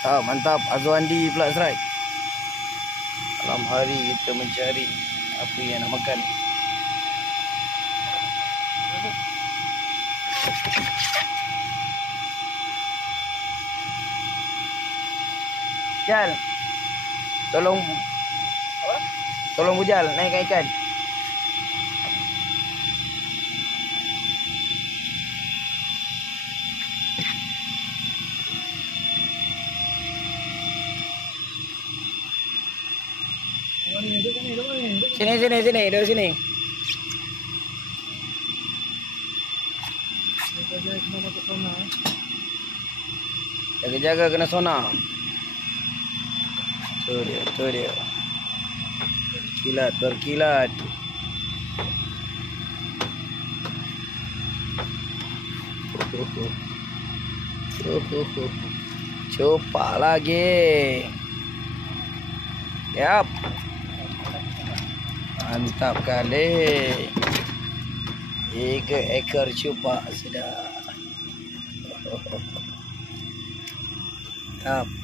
Mantap, mantap. Azwandi pula strike. Malam hari kita mencari apa yang nak makan. Jal, tolong Bujal naikkan ikan. Sini, duduk sini. Jaga-jaga kena sonar. Tu dia. Berkilat. Copak lagi. Yap. Mantap kali. 3 ekor copak sudah. Mantap.